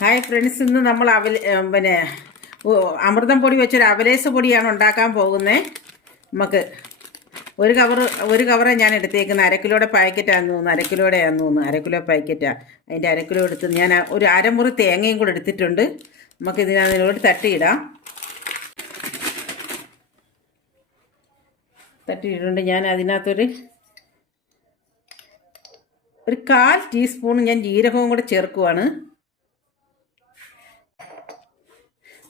Hi friends ഇന്ന് നമ്മൾ അവൽ പിന്നെ അമൃതം പൊടി വെച്ചൊരു അവലേസ് പൊടിയാണ് ഉണ്ടാക്കാൻ പോകുന്നത് നമുക്ക് ഒരു കവർ ഒരു കവറ് ഞാൻ എടുത്തേക്കുന്നത്. അരക്കിലോടെ പാക്കറ്റാന്ന് തോന്നുന്നു അരക്കിലോടെയാന്ന് തോന്നുന്നു. അരക്കിലോ പാക്കറ്റാണ് അതിന്റെ അരക്കിലോ എടുത്ത് ഞാൻ ഒരു അരമുറി തേങ്ങയും കൂടെ എടുത്തിട്ടുണ്ട്. നമുക്ക് ഇതിനകത്തോട്ട് തട്ടിയിടാം. തട്ടിയിട്ടുണ്ട്. ഞാൻ അതിനകത്തൊരു ഒരു കാൽ ടീസ്പൂൺ ഞാൻ ജീരകവും കൂടെ ചേർക്കുവാണ്.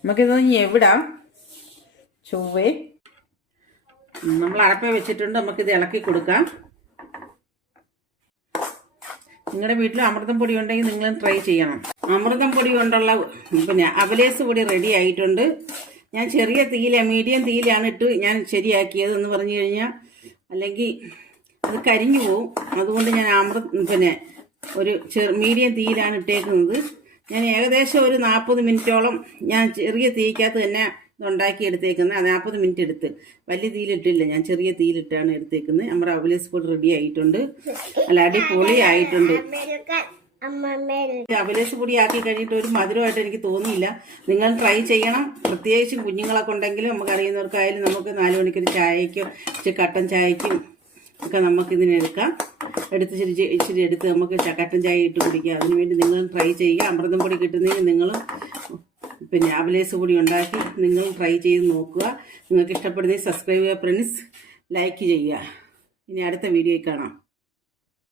നമുക്കിതൊന്ന് എവിടാം? ചൊവ്വേ. നമ്മൾ അടപ്പ വെച്ചിട്ടുണ്ട്. നമുക്കിത് ഇളക്കി കൊടുക്കാം. നിങ്ങളുടെ വീട്ടിൽ അമൃതം പൊടി ഉണ്ടെങ്കിൽ നിങ്ങളും ട്രൈ ചെയ്യണം. അമൃതം പൊടി കൊണ്ടുള്ള പിന്നെ അവലേസ് പൊടി റെഡി ആയിട്ടുണ്ട്. ഞാൻ ചെറിയ തീയില മീഡിയം തീയിലാണ് ഇട്ട് ഞാൻ ശരിയാക്കിയത് എന്ന് പറഞ്ഞു കഴിഞ്ഞാൽ അല്ലെങ്കിൽ അത് കരിഞ്ഞു പോവും. അതുകൊണ്ട് ഞാൻ അമൃത് പിന്നെ ഒരു ചെറു മീഡിയം തീയിലാണ് ഇട്ടേക്കുന്നത്. ഞാൻ ഏകദേശം ഒരു നാൽപ്പത് മിനിറ്റോളം ഞാൻ ചെറിയ തീക്കകത്ത് തന്നെ ഇത് ഉണ്ടാക്കിയെടുത്തേക്കുന്നത് നാൽപ്പത് മിനിറ്റ് എടുത്ത്. വലിയ തീയിലിട്ടില്ല. ഞാൻ ചെറിയ തീയിലിട്ടാണ് എടുത്തേക്കുന്നത്. നമ്മുടെ അവലീസ് ഫുഡ് റെഡി ആയിട്ടുണ്ട്. അല്ല അടിപൊളി ആയിട്ടുണ്ട്. അവലേസ് പൊടി ആക്കി കഴിഞ്ഞിട്ട് ഒരു മധുരമായിട്ട് എനിക്ക് തോന്നിയില്ല. നിങ്ങൾ ട്രൈ ചെയ്യണം. പ്രത്യേകിച്ചും കുഞ്ഞുങ്ങളൊക്കെ ഉണ്ടെങ്കിലും നമുക്ക് അറിയുന്നവർക്കായാലും നമുക്ക് നാല് മണിക്കൊരു ചായക്കും കട്ടൻ ചായയ്ക്കും ഒക്കെ നമുക്ക് ഇതിനെടുക്കാം എടുത്ത് ഇച്ചിരി ഇച്ചിരി എടുത്ത് നമുക്ക് കട്ടൻ ചായ ഇട്ട് കുടിക്കാം. അതിനുവേണ്ടി നിങ്ങൾ ട്രൈ ചെയ്യുക. അമൃതം പൊടി കിട്ടുന്നെങ്കിൽ നിങ്ങളും പിന്നെ അവലേസ് പൊടി ഉണ്ടാക്കി നിങ്ങൾ ട്രൈ ചെയ്ത് നോക്കുക. നിങ്ങൾക്ക് ഇഷ്ടപ്പെടുന്നെങ്കിൽ സബ്സ്ക്രൈബ് ചെയ്യുക. ഫ്രണ്ട്സ് ലൈക്ക് ചെയ്യുക. ഇനി അടുത്ത വീഡിയോയിൽ കാണാം.